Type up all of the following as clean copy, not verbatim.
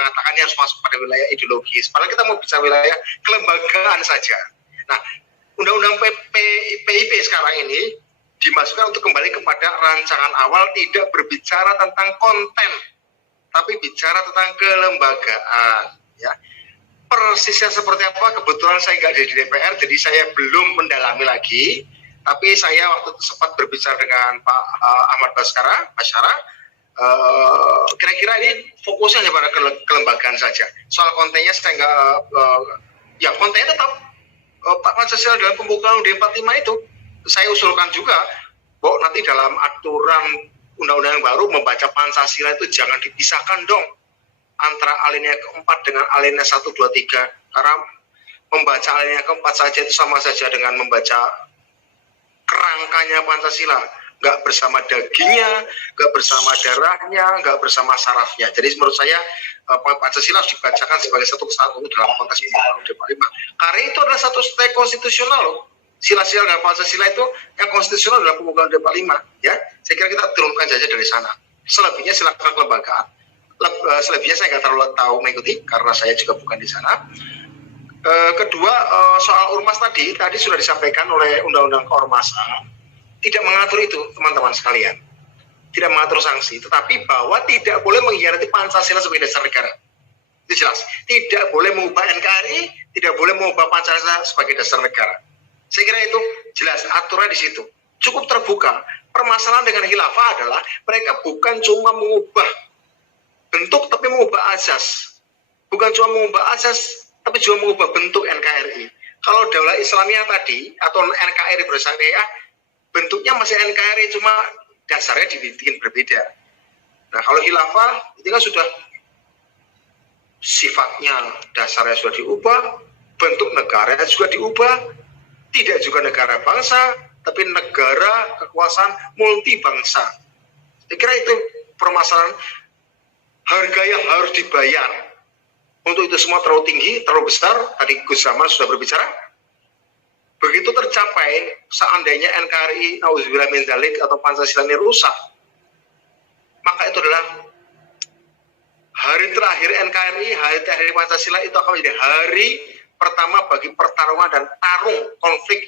mengatakan ini harus masuk pada wilayah ideologis. Padahal kita mau bicara wilayah kelembagaan saja. Nah, Undang-Undang PIP sekarang ini dimasukkan untuk kembali kepada rancangan awal, tidak berbicara tentang konten, tapi bicara tentang kelembagaan. Ya, persisnya seperti apa? Kebetulan saya nggak ada di DPR, jadi saya belum mendalami lagi. Tapi saya waktu itu sempat berbicara dengan Pak Ahmad Baskara, kira-kira ini fokusnya hanya pada kelembagaan saja. Soal kontennya saya nggak, ya kontennya tetap Pak Pancasila dalam pembukaan UUD 45 itu. Saya usulkan juga bahwa nanti dalam aturan undang-undang yang baru membaca Pancasila itu jangan dipisahkan dong antara alinea keempat dengan alinea 1, 2, 3. Karena membaca alinea keempat saja itu sama saja dengan membaca kerangkanya Pancasila, nggak bersama dagingnya, nggak bersama darahnya, nggak bersama sarafnya. Jadi menurut saya Pancasila harus dibacakan sebagai satu kesatuan dalam konteks UUD 45. Karena itu adalah satu stay konstitusional loh. Sila-sila dalam Pancasila itu yang konstitusional dalam pembukaan UUD 45. Ya, saya kira kita turunkan saja dari sana. Selebihnya silakan kelembagaan. Selebihnya saya nggak terlalu tahu mengikuti karena saya juga bukan di sana. Kedua, soal ormas tadi sudah disampaikan oleh Undang-Undang Keormasan, tidak mengatur itu teman-teman sekalian, tidak mengatur sanksi, tetapi bahwa tidak boleh mengkhianati Pancasila sebagai dasar negara. Itu jelas, tidak boleh mengubah NKRI, tidak boleh mengubah Pancasila sebagai dasar negara. Saya kira itu jelas, aturan di situ cukup terbuka. Permasalahan dengan khilafah adalah mereka bukan cuma mengubah bentuk, tapi mengubah asas. Bukan cuma mengubah asas, tapi juga mengubah bentuk NKRI. Kalau Daulah Islamiyah tadi atau NKRI bersyariah, bentuknya masih NKRI, cuma dasarnya dibikin berbeda. Nah, kalau khilafah itu kan sudah sifatnya dasarnya sudah diubah, bentuk negaranya juga diubah, tidak juga negara bangsa, tapi negara kekuasaan multi bangsa. Saya kira itu permasalahan harga yang harus dibayar. Untuk itu semua terlalu tinggi, terlalu besar. Tadi Gus Zaman sudah berbicara. Begitu tercapai, seandainya NKRI, nauzubillah min dzalik, atau Pancasila ini rusak, maka itu adalah hari terakhir NKRI, hari terakhir Pancasila itu akan menjadi hari pertama bagi pertarungan dan tarung konflik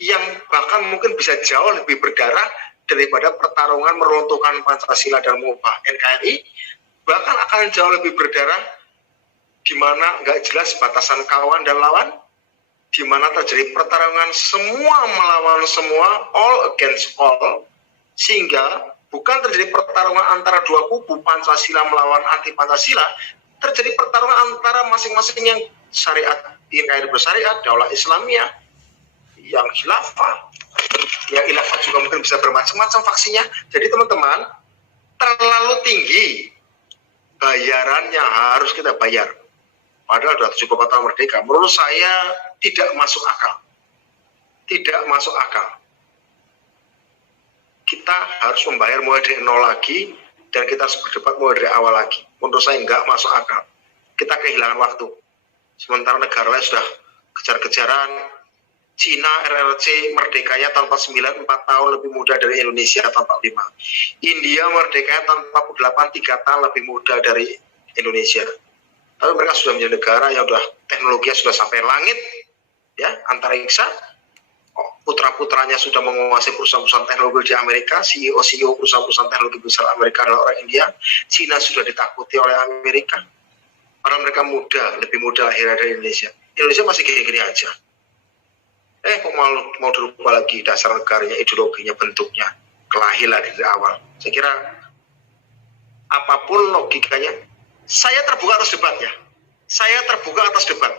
yang bahkan mungkin bisa jauh lebih berdarah daripada pertarungan meruntuhkan Pancasila dan mengubah NKRI, bahkan akan jauh lebih berdarah di mana nggak jelas batasan kawan dan lawan, di mana terjadi pertarungan semua melawan semua, all against all, sehingga bukan terjadi pertarungan antara dua kubu Pancasila melawan anti Pancasila, terjadi pertarungan antara masing-masing yang syariat, NKRI bersyariat, Daulah Islamiyah, yang khilafah, yang khilafah juga mungkin bisa bermacam-macam faksinya. Jadi teman-teman, terlalu tinggi bayaran yang harus kita bayar. Padahal sudah 74 tahun merdeka, menurut saya tidak masuk akal. Tidak masuk akal. Kita harus membayar mulai dari nol lagi, dan kita harus berdebat mulai dari awal lagi. Menurut saya nggak masuk akal. Kita kehilangan waktu. Sementara negara lain sudah kejar-kejaran. Cina RRC merdekanya tanpa 94 tahun lebih muda dari Indonesia tanpa 5. India merdekanya tanpa 8 3 tahun lebih muda dari Indonesia. Tapi mereka sudah menjadi negara yang sudah teknologinya sudah sampai langit, ya, antariksa. Putra-putranya sudah menguasai perusahaan-perusahaan teknologi di Amerika. CEO perusahaan-perusahaan teknologi besar Amerika adalah orang India. Cina sudah ditakuti oleh Amerika. Padahal mereka muda, lebih muda lahirnya dari Indonesia. Indonesia masih gini-gini aja. Kok mau dirubah lagi dasar negaranya, ideologinya, bentuknya, kelahiran dari awal. Saya kira apapun logikanya, saya terbuka atas debat ya. Saya terbuka atas debat.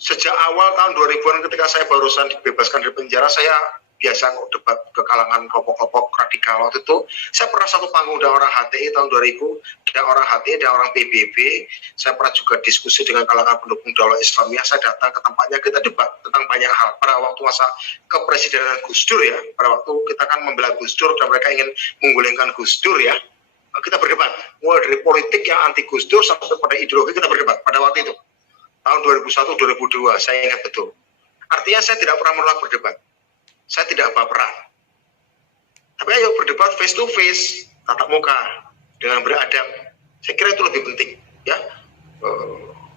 Sejak awal tahun 2000-an ketika saya barusan dibebaskan dari penjara, saya biasa kok debat ke kalangan kelompok-kelompok radikal. Waktu itu saya pernah satu panggung dengan orang HTI tahun 2000, dengan orang HTI dan orang PBB. Saya pernah juga diskusi dengan kalangan pendukung Daulah Islamiyah. Saya datang ke tempatnya, kita debat tentang banyak hal. Pada waktu masa kepresidenan Gus Dur ya, pada waktu kita kan membela Gus Dur dan mereka ingin menggulingkan Gus Dur ya, kita berdebat. Mulai dari politik yang anti Gus Dur sampai pada ideologi kita berdebat pada waktu itu. Tahun 2001-2002, saya ingat betul. Artinya saya tidak pernah menolak berdebat. Saya tidak baperan. Tapi ayo berdebat face to face, tatap muka, dengan beradab. Saya kira itu lebih penting, ya.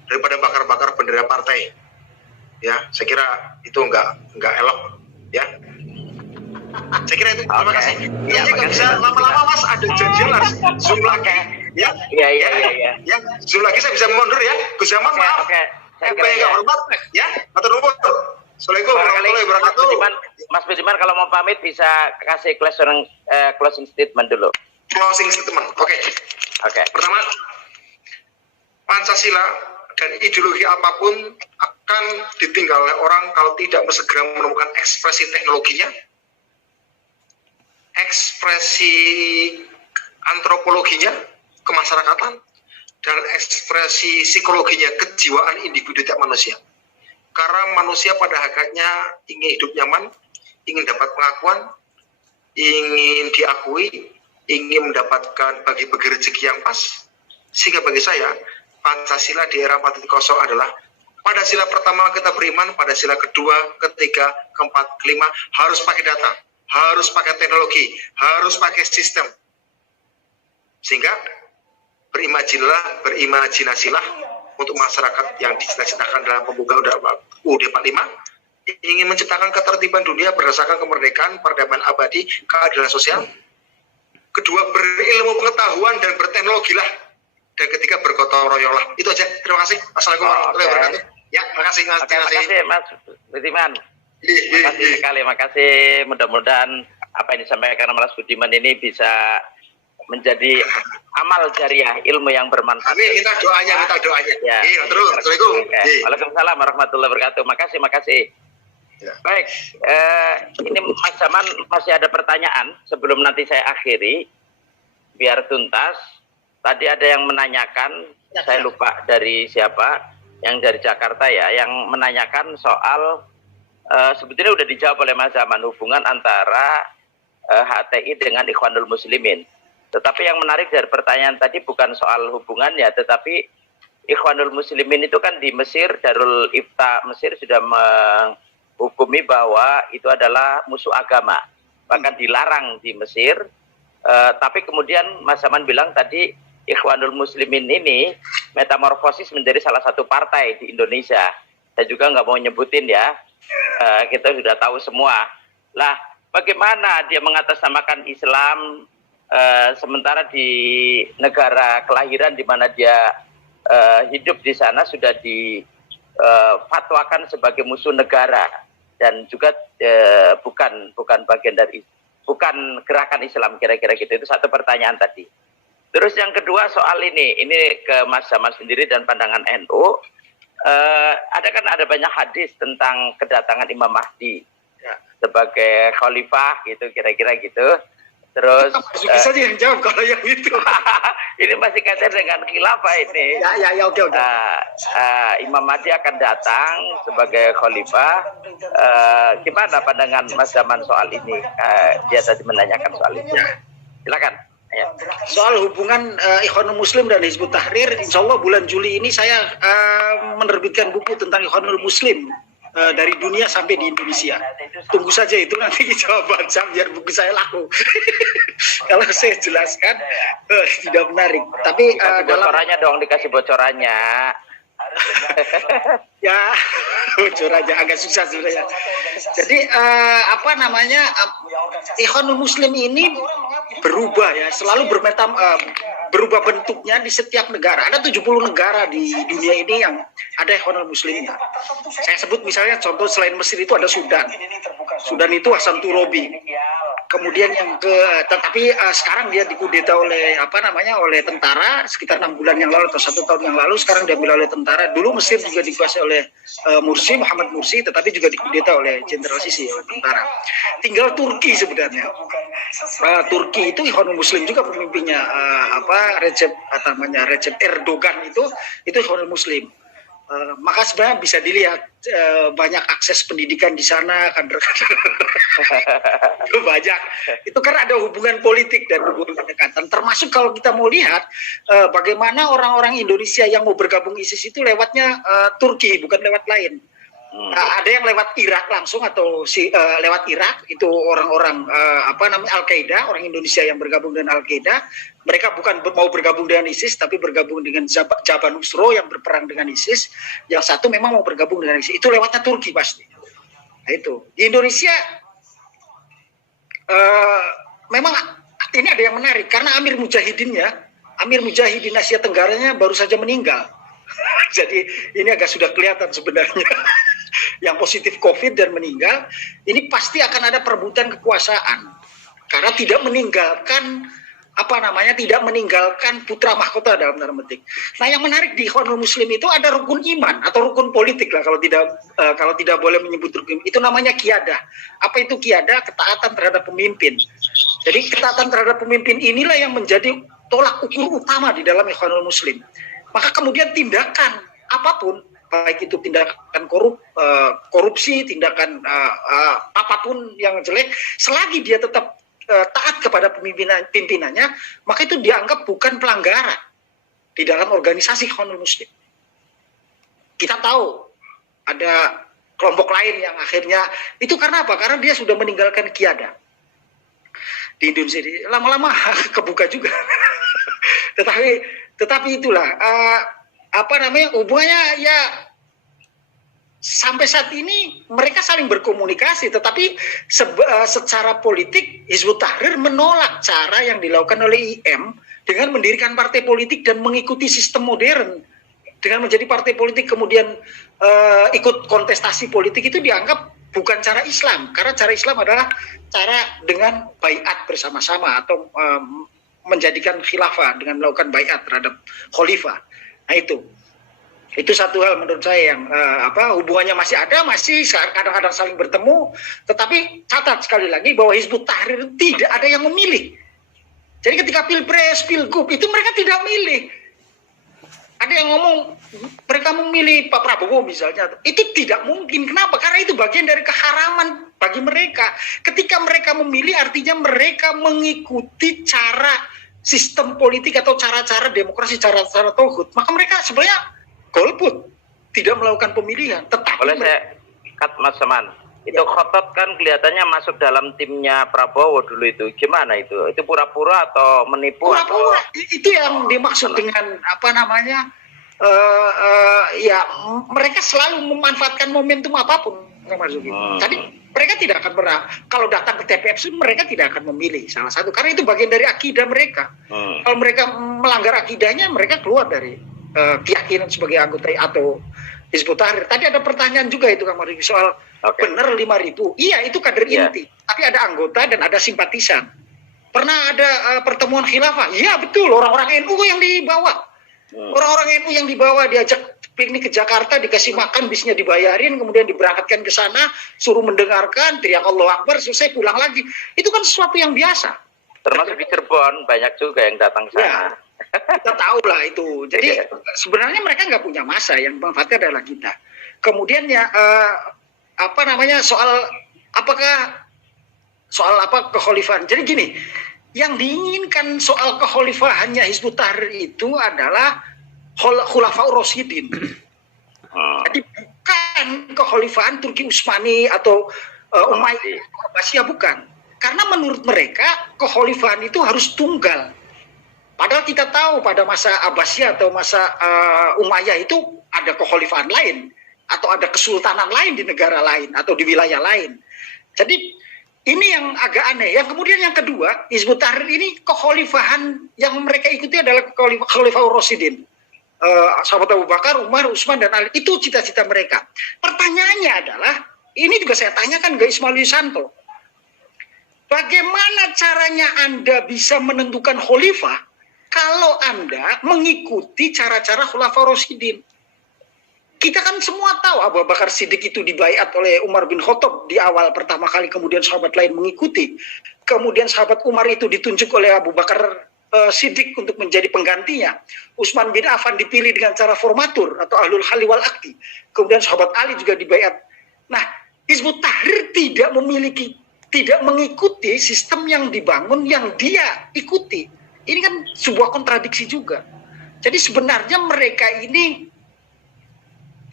daripada bakar-bakar bendera partai. Ya, saya kira itu nggak elok. Ya, saya kira itu. Terima kasih. Ya, nggak bisa lama-lama Mas, ada janjian harus zoom lagi. Ya, ya, zoom lagi saya bisa mundur ya. Gus Zaman, maaf. Saya nggak hormat. Ya, matur nuwun. Assalamualaikum warahmatullahi wabarakatuh. Mas Budiman kalau mau pamit bisa kasih closing statement dulu. Closing statement. Oke. Pertama, Pancasila dan ideologi apapun akan ditinggal oleh orang kalau tidak segera menemukan ekspresi teknologinya, ekspresi antropologinya, kemasyarakatan, dan ekspresi psikologinya, kejiwaan individu tiap manusia. Karena manusia pada hakikatnya ingin hidup nyaman, ingin dapat pengakuan, ingin diakui, ingin mendapatkan bagi-bagi rezeki yang pas. Sehingga bagi saya, Pancasila di era 4.0 adalah pada sila pertama kita beriman, pada sila kedua, ketiga, keempat, kelima harus pakai data, harus pakai teknologi, harus pakai sistem. Sehingga berimajinasilah untuk masyarakat yang dicita-citakan dalam pembukaan UUD 45, ingin menciptakan ketertiban dunia berdasarkan kemerdekaan, perdamaian abadi, keadilan sosial. Kedua, berilmu pengetahuan dan berteknologilah. Dan ketiga, bergotong royonglah. Itu aja. Terima kasih. Assalamualaikum warahmatullahi wabarakatuh. Ya, makasih Mas. Terima kasih Mas Budiman. Makasih sekali, makasih. Mudah-mudahan apa yang disampaikan Mas Budiman ini bisa menjadi amal jariah ilmu yang bermanfaat. Amin, minta doanya. Ya. Terus. Assalamualaikum. Waalaikumsalam warahmatullahi wabarakatuh. Makasih. Ya. Baik, ini Mas Zaman masih ada pertanyaan sebelum nanti saya akhiri biar tuntas. Tadi ada yang menanyakan, saya lupa dari siapa, yang dari Jakarta ya, yang menanyakan soal sebetulnya udah dijawab oleh Mas Zaman, hubungan antara HTI dengan Ikhwanul Muslimin. Tetapi yang menarik dari pertanyaan tadi bukan soal hubungannya, tetapi Ikhwanul Muslimin itu kan di Mesir, Darul Ifta Mesir sudah menghukumi bahwa itu adalah musuh agama, bahkan dilarang di Mesir. Tapi kemudian Mas Zaman bilang tadi Ikhwanul Muslimin ini metamorfosis menjadi salah satu partai di Indonesia. Saya juga nggak mau nyebutin ya, kita sudah tahu semua. Lah, bagaimana dia mengatasnamakan Islam sementara di negara kelahiran di mana dia hidup di sana sudah difatwakan sebagai musuh negara dan juga bukan bagian dari, bukan gerakan Islam, kira-kira gitu. Itu satu pertanyaan tadi. Terus yang kedua soal ini ke Mas Zaman sendiri dan pandangan NU, ada banyak hadis tentang kedatangan Imam Mahdi sebagai khalifah gitu, kira-kira gitu. Terus saja yang jawab kalau yang itu. Ini masih kaitan dengan khilafah ini. Ya, oke. Imam Mahdi akan datang sebagai khalifah. Gimana pandangan Mas Zaman soal ini? Dia tadi menanyakan soal itu. Silakan. Ya. Soal hubungan Ikhwanul Muslim dan Hizbut Tahrir, insya Allah bulan Juli ini saya menerbitkan buku tentang Ikhwanul Muslim dari dunia sampai di Indonesia. Tunggu saja itu nanti jawaban saya biar buku saya laku. Kalau saya jelaskan tidak menarik. Tapi bocorannya dong, dikasih bocorannya. Ya, bocorannya agak susah sebenarnya. Jadi Ikhwanul Muslim ini berubah ya, selalu berubah bentuknya di setiap negara. Ada 70 negara di dunia ini yang ada Ikhwanul Muslimnya. Saya sebut misalnya contoh selain Mesir itu ada Sudan. Sudan itu Hasan Turobi. Kemudian tetapi sekarang dia dikudeta oleh oleh tentara sekitar 6 bulan yang lalu atau 1 tahun yang lalu. Sekarang diambil oleh tentara. Dulu Mesir juga dikuasai oleh Muhammad Mursi, tetapi juga dikudeta oleh Jenderal Sisi, oleh tentara. Tinggal Turki sebenarnya. Turki itu Ikhwanul Muslim juga pemimpinnya, Recep Erdogan itu Ikhwanul Muslim. Maka sebenarnya bisa dilihat banyak akses pendidikan di sana, kader-kader itu banyak. Itu kan ada hubungan politik dan hubungan kedekatan. Termasuk kalau kita mau lihat bagaimana orang-orang Indonesia yang mau bergabung ISIS itu lewatnya Turki, bukan lewat lain. Ada yang lewat Irak langsung atau lewat Irak, itu orang-orang Al-Qaeda, orang Indonesia yang bergabung dengan Al-Qaeda. Mereka bukan mau bergabung dengan ISIS, tapi bergabung dengan Jabhat Nusra yang berperang dengan ISIS. Yang satu memang mau bergabung dengan ISIS. Itu lewatnya Turki pasti. Nah, itu di Indonesia memang ini ada yang menarik karena Amir Mujahidin Asia Tenggaranya baru saja meninggal. Jadi ini agak sudah kelihatan sebenarnya. Yang positif COVID dan meninggal, ini pasti akan ada perebutan kekuasaan karena tidak meninggalkan putra mahkota dalam tanda petik. Nah, yang menarik di Ikhwanul Muslim itu ada rukun iman atau rukun politik lah kalau tidak boleh menyebut rukun. Itu namanya qiyadah. Apa itu qiyadah? Ketaatan terhadap pemimpin. Jadi ketaatan terhadap pemimpin inilah yang menjadi tolak ukur utama di dalam Ikhwanul Muslim. Maka kemudian tindakan apapun, baik itu tindakan korupsi, tindakan apapun yang jelek, selagi dia tetap taat kepada pimpinannya, maka itu dianggap bukan pelanggaran di dalam organisasi Ikhwanul Muslim. Kita tahu ada kelompok lain yang akhirnya itu karena apa? Karena dia sudah meninggalkan qiyadah. Di Indonesia lama-lama kebuka juga. tetapi itulah hubungannya ya sampai saat ini mereka saling berkomunikasi, tetapi secara politik Hizbut Tahrir menolak cara yang dilakukan oleh IM dengan mendirikan partai politik dan mengikuti sistem modern. Dengan menjadi partai politik kemudian ikut kontestasi politik itu dianggap bukan cara Islam, karena cara Islam adalah cara dengan baiat bersama-sama atau menjadikan khilafah dengan melakukan baiat terhadap khalifah. Nah, itu satu hal menurut saya yang hubungannya masih ada, masih kadang-kadang saling bertemu, tetapi catat sekali lagi bahwa Hizbut Tahrir tidak ada yang memilih. Jadi ketika Pilpres, Pilgub itu mereka tidak milih. Ada yang ngomong mereka memilih Pak Prabowo misalnya, itu tidak mungkin. Kenapa? Karena itu bagian dari keharaman bagi mereka. Ketika mereka memilih artinya mereka mengikuti cara sistem politik atau cara-cara demokrasi, cara-cara tauhid. Maka mereka sebenarnya golput, tidak melakukan pemilihan. Tetapi boleh saya cut Mas Saman? Itu Khotot kan kelihatannya masuk dalam timnya Prabowo dulu itu. Gimana itu? Itu pura-pura atau menipu? Pura-pura. Itu yang dimaksud dengan mereka selalu memanfaatkan momentum apapun. Jadi mereka tidak akan pernah, kalau datang ke TPS mereka tidak akan memilih salah satu, karena itu bagian dari akidah mereka. Kalau mereka melanggar akidahnya, mereka keluar dari keyakinan sebagai anggota atau Hizbut Tahrir. Tadi ada pertanyaan juga itu Kang Mariki soal benar 5.000. Iya, itu kader inti. Tapi ada anggota dan ada simpatisan. Pernah ada pertemuan khilafah? Iya, betul. Orang-orang NU yang dibawa. Orang-orang NU yang dibawa diajak piknik ke Jakarta, dikasih makan, bisnya dibayarin, kemudian diberangkatkan ke sana, suruh mendengarkan, teriak Allahu Akbar, selesai pulang lagi. Itu kan sesuatu yang biasa. Termasuk di Cirebon, banyak juga yang datang ke sana. Ya, kita tahu lah itu. Jadi sebenarnya mereka nggak punya masa, yang manfaatnya adalah kita. Kemudian ya soal kekhalifahan. Jadi gini, yang diinginkan soal kekhalifahannya Hizbut Tahrir itu adalah Khulafaur Rasyidin. Jadi bukan kekhalifahan Turki Utsmani atau Umayyah, Abbasiyah, bukan. Karena menurut mereka kekhalifahan itu harus tunggal. Padahal kita tahu pada masa Abbasiyah atau masa Umayyah itu ada kekhalifahan lain atau ada kesultanan lain di negara lain atau di wilayah lain. Jadi ini yang agak aneh. Yang kemudian yang kedua, Hizbut Tahrir ini kekhalifahan yang mereka ikuti adalah Khulafaur Rasyidin. Sahabat Abu Bakar, Umar, Utsman, dan Ali. Itu cita-cita mereka. Pertanyaannya adalah, ini juga saya tanyakan ke Ismail Wisanto. Bagaimana caranya Anda bisa menentukan khalifah kalau Anda mengikuti cara-cara Khulafaur Rasyidin? Kita kan semua tahu Abu Bakar Siddiq itu dibaiat oleh Umar bin Khattab di awal pertama kali, kemudian sahabat lain mengikuti. Kemudian sahabat Umar itu ditunjuk oleh Abu Bakar Siddiq untuk menjadi penggantinya. Utsman bin Affan dipilih dengan cara formatur atau ahlul hali wal akdi. Kemudian sahabat Ali juga dibaiat. Nah, Hizbut Tahrir tidak mengikuti sistem yang dibangun yang dia ikuti. Ini kan sebuah kontradiksi juga. Jadi sebenarnya mereka ini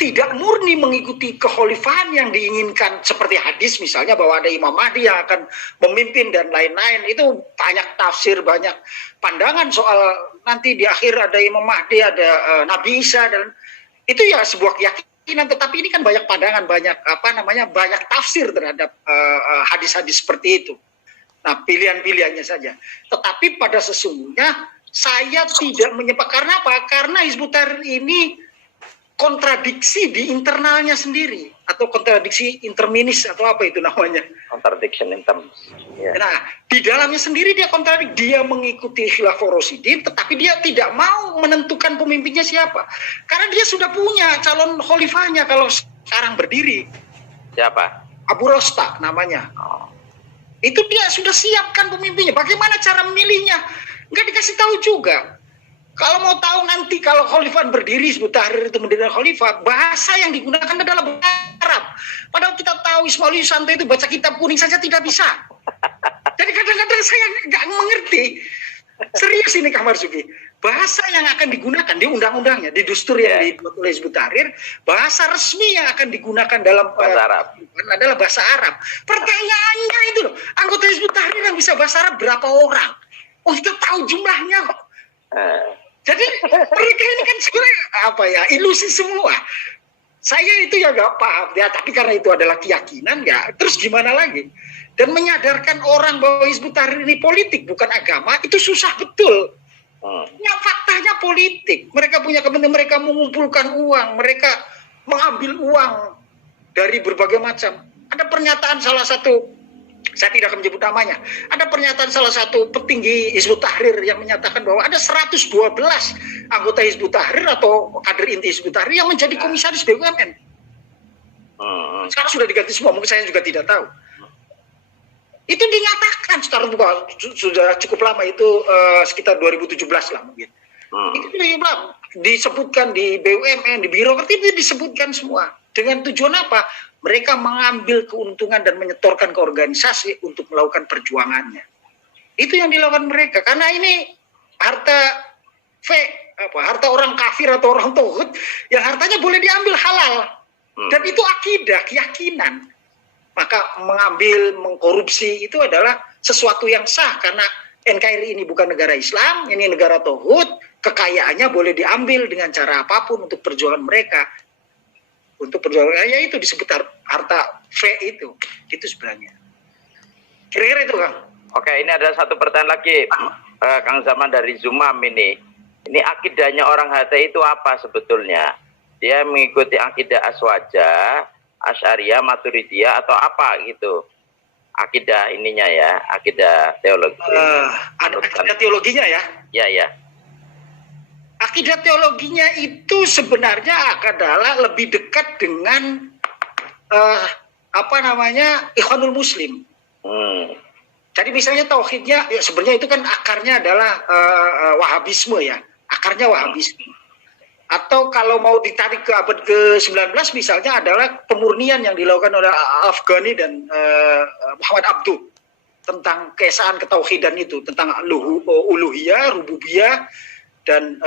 tidak murni mengikuti kekhalifahan yang diinginkan, seperti hadis misalnya bahwa ada Imam Mahdi yang akan memimpin dan lain-lain. Itu banyak tafsir, banyak pandangan soal nanti di akhir ada Imam Mahdi, ada Nabi Isa, dan itu ya sebuah keyakinan. Tetapi ini kan banyak pandangan, banyak banyak tafsir terhadap hadis-hadis seperti itu. Nah, pilihan-pilihannya saja. Tetapi pada sesungguhnya saya tidak menyepakat. Karena apa? Karena Hizbut Tahrir ini kontradiksi di internalnya sendiri, atau kontradiksi interminis, atau apa itu namanya? Contradiction in terms. Yeah. Nah, di dalamnya sendiri dia kontradiksi. Dia mengikuti Khilafah Rasyidin, tetapi dia tidak mau menentukan pemimpinnya siapa. Karena dia sudah punya calon khalifahnya kalau sekarang berdiri. Siapa? Abu Rostaq namanya. Itu dia sudah siapkan pemimpinnya. Bagaimana cara memilihnya? Nggak dikasih tahu juga. Kalau mau tahu nanti kalau khalifah berdiri, Hizbut Tahrir itu mendirikan khalifah, bahasa yang digunakan adalah bahasa Arab. Padahal kita tahu Ismail Yusanto itu baca kitab kuning saja tidak bisa. Jadi kadang-kadang saya nggak mengerti. Serius ini Kang Marzuki. Bahasa yang akan digunakan di undang-undangnya, di dustur yang dibuat oleh Hizbut Tahrir, bahasa resmi yang akan digunakan dalam bahasa Arab adalah bahasa Arab. Pertanyaannya itu loh, anggota Hizbut Tahrir yang bisa bahasa Arab berapa orang? Oh, kita tahu jumlahnya kok. Jadi mereka ini kan sebenarnya ilusi semua. Saya itu ya nggak paham ya, tapi karena itu adalah keyakinan ya, terus gimana lagi? Dan menyadarkan orang bahwa Hizbut Tahrir ini politik bukan agama itu susah betul. Yang faktanya politik. Mereka punya kepentingan, mereka mengumpulkan uang, mereka mengambil uang dari berbagai macam. Ada pernyataan salah satu, saya tidak akan menyebut namanya, ada pernyataan salah satu petinggi Hizbut Tahrir yang menyatakan bahwa ada 112 anggota Hizbut Tahrir atau kader inti Hizbut Tahrir yang menjadi komisaris BUMN. Sekarang sudah diganti semua, mungkin saya juga tidak tahu. Itu dinyatakan secara terbuka, sudah cukup lama, itu sekitar 2017 lah mungkin. Itu disebutkan di BUMN, di birokrasi itu disebutkan semua. Dengan tujuan apa? Mereka mengambil keuntungan dan menyetorkan ke organisasi untuk melakukan perjuangannya. Itu yang dilakukan mereka. Karena ini harta harta orang kafir atau orang tauhid, yang hartanya boleh diambil halal. Dan itu akidah, keyakinan. Maka mengambil, mengkorupsi itu adalah sesuatu yang sah. Karena NKRI ini bukan negara Islam, ini negara tauhid, kekayaannya boleh diambil dengan cara apapun untuk perjuangan mereka. Untuk perjuangan ya itu disebut harta itu sebenarnya. Kira-kira itu Kang. Oke, ini ada satu pertanyaan lagi, Kang Zaman dari Zumam ini. Ini akidahnya orang HTI itu apa sebetulnya? Dia mengikuti akidah Aswaja, Asy'ariyah, Maturidiyah atau apa gitu? Akidah ininya ya, akidah teologi. Ada akidah teologinya ya? Ya. Akidah teologinya itu sebenarnya adalah lebih dekat dengan Ikhwanul Muslim. Jadi misalnya tauhidnya ya sebenarnya itu kan akarnya adalah Wahabisme ya, akarnya Wahabisme. Atau kalau mau ditarik ke abad ke-19 misalnya adalah pemurnian yang dilakukan oleh Afghani dan Muhammad Abduh tentang keesaan ketauhidan itu, tentang uluhiyah, rububiyah, dan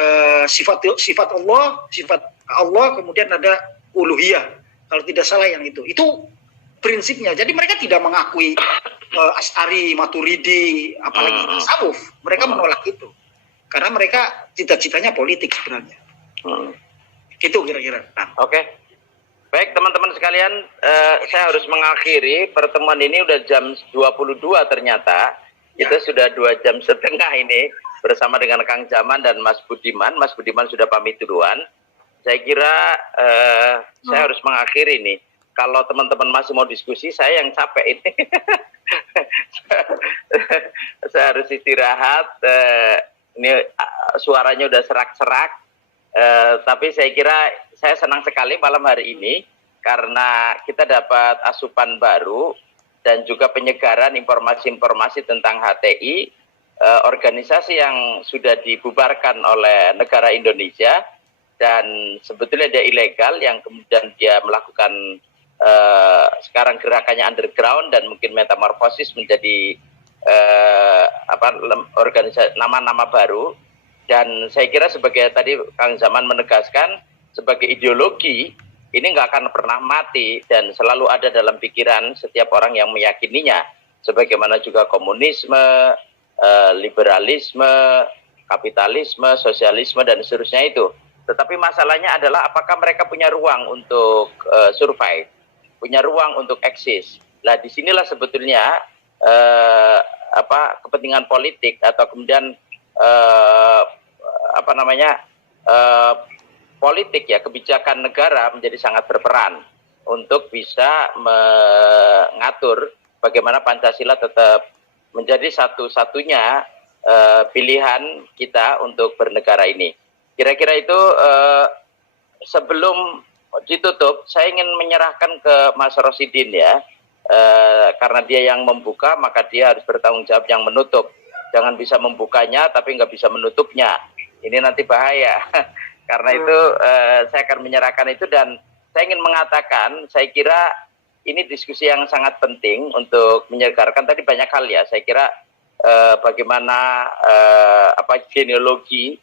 sifat Allah, kemudian ada uluhiyah, kalau tidak salah yang itu prinsipnya. Jadi mereka tidak mengakui Asy'ari, Maturidi, apalagi tasawuf. Mereka menolak itu karena mereka cita-citanya politik sebenarnya. Itu kira-kira. Oke. Baik teman-teman sekalian, saya harus mengakhiri pertemuan ini, udah jam 22 ternyata. Kita sudah 2 jam setengah ini bersama dengan Kang Zaman dan Mas Budiman. Mas Budiman sudah pamit duluan. Saya kira saya harus mengakhiri nih. Kalau teman-teman masih mau diskusi, saya yang capek ini. Saya harus istirahat. Ini suaranya udah serak-serak. Tapi saya kira saya senang sekali malam hari ini karena kita dapat asupan baru dan juga penyegaran informasi-informasi tentang HTI, organisasi yang sudah dibubarkan oleh negara Indonesia dan sebetulnya dia ilegal, yang kemudian dia melakukan sekarang gerakannya underground dan mungkin metamorfosis menjadi organisasi nama-nama baru. Dan saya kira sebagai tadi Kang Zaman menegaskan, sebagai ideologi ini nggak akan pernah mati dan selalu ada dalam pikiran setiap orang yang meyakininya. Sebagaimana juga komunisme, liberalisme, kapitalisme, sosialisme, dan seterusnya itu. Tetapi masalahnya adalah apakah mereka punya ruang untuk survive, punya ruang untuk eksis. Nah, disinilah sebetulnya kepentingan politik atau kemudian politik ya, kebijakan negara menjadi sangat berperan untuk bisa mengatur bagaimana Pancasila tetap menjadi satu-satunya pilihan kita untuk bernegara ini. Kira-kira itu sebelum ditutup, saya ingin menyerahkan ke Mas Rosidin ya, karena dia yang membuka, maka dia harus bertanggung jawab yang menutup. Jangan bisa membukanya tapi nggak bisa menutupnya. Ini nanti bahaya. Karena itu saya akan menyerahkan itu, dan saya ingin mengatakan, saya kira ini diskusi yang sangat penting untuk menyegarkan tadi banyak hal ya. Saya kira bagaimana genealogi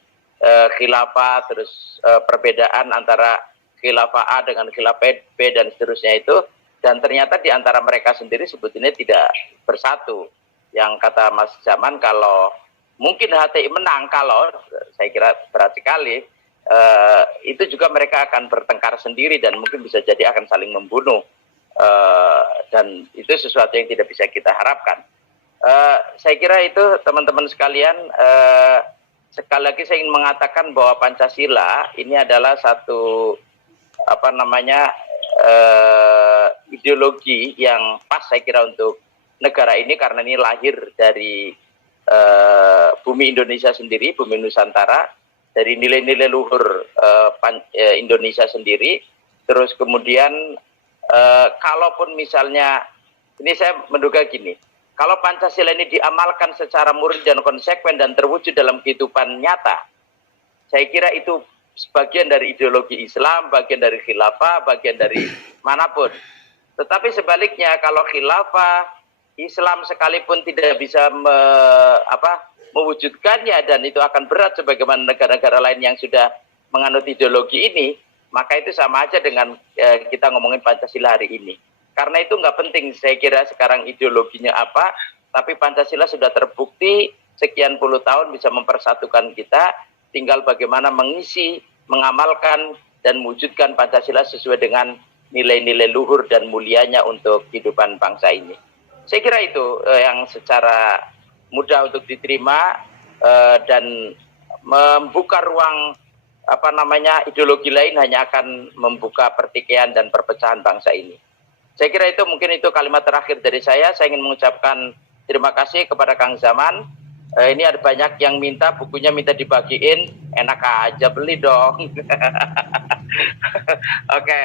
khilafah, terus perbedaan antara khilafah A dengan khilafah B dan seterusnya itu, dan ternyata di antara mereka sendiri sebetulnya tidak bersatu. Yang kata Mas Zaman, kalau mungkin HTI menang, kalau saya kira berat sekali, itu juga mereka akan bertengkar sendiri dan mungkin bisa jadi akan saling membunuh, dan itu sesuatu yang tidak bisa kita harapkan. Saya kira itu teman-teman sekalian. Sekali lagi saya ingin mengatakan bahwa Pancasila ini adalah satu ideologi yang pas saya kira untuk negara ini, karena ini lahir dari bumi Indonesia sendiri, bumi Nusantara, dari nilai-nilai luhur Indonesia sendiri. Terus kemudian kalaupun misalnya, ini saya menduga gini, kalau Pancasila ini diamalkan secara murni dan konsekuen dan terwujud dalam kehidupan nyata, saya kira itu sebagian dari ideologi Islam, bagian dari khilafah, bagian dari manapun. Tetapi sebaliknya, kalau khilafah Islam sekalipun tidak bisa mewujudkannya, dan itu akan berat sebagaimana negara-negara lain yang sudah menganut ideologi ini, maka itu sama aja dengan kita ngomongin Pancasila hari ini. Karena itu nggak penting saya kira sekarang ideologinya apa, tapi Pancasila sudah terbukti sekian puluh tahun bisa mempersatukan kita, tinggal bagaimana mengisi, mengamalkan, dan mewujudkan Pancasila sesuai dengan nilai-nilai luhur dan mulianya untuk kehidupan bangsa ini. Saya kira itu yang secara mudah untuk diterima, dan membuka ruang ideologi lain hanya akan membuka pertikaian dan perpecahan bangsa ini. Saya kira itu, mungkin itu kalimat terakhir dari saya. Saya ingin mengucapkan terima kasih kepada Kang Zaman. Ini ada banyak yang minta bukunya, minta dibagiin, enak aja beli dong. Oke,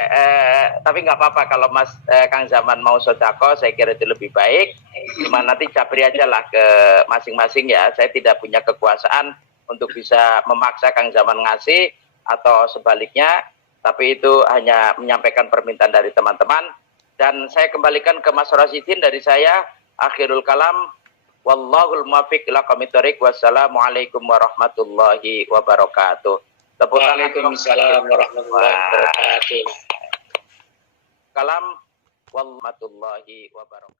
tapi nggak apa-apa kalau Mas Kang Zaman mau sodako, saya kira itu lebih baik. Cuma nanti cabri aja lah ke masing-masing ya. Saya tidak punya kekuasaan untuk bisa memaksa Kang Zaman ngasih atau sebaliknya, tapi itu hanya menyampaikan permintaan dari teman-teman. Dan saya kembalikan ke Mas Rosidin dari saya, akhirul kalam. Wallahul muwaffiq ila aqwamit thoriq. Wassalamualaikum warahmatullahi wabarakatuh. Waalaikumsalam warahmatullahi wabarakatuh. Kalam warahmatullahi wabarakatuh.